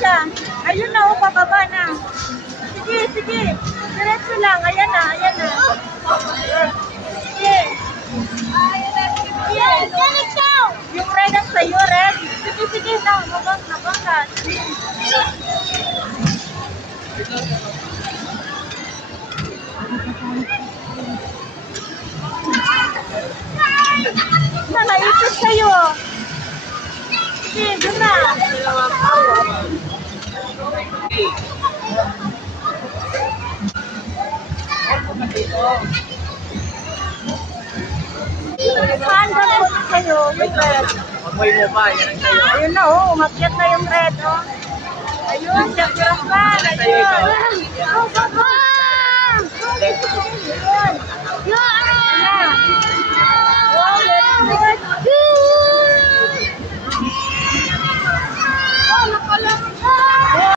siya. Ayun na, pababa na. Sige, sige. Diretso lang. Ayan na, ayan na. Sige. Sige. Yung red ang sa'yo, red. Sige, sige. Nabang ka. Nalaipit sa'yo. Sige, doon na. Saan ba po sa'yo? Yung red. Amoy mo ba? Yan ang sa'yo. Ayun na, umakyat na yung red, oh. Ayun, siyempre pa. Ayun. Oh, baba! Ayun.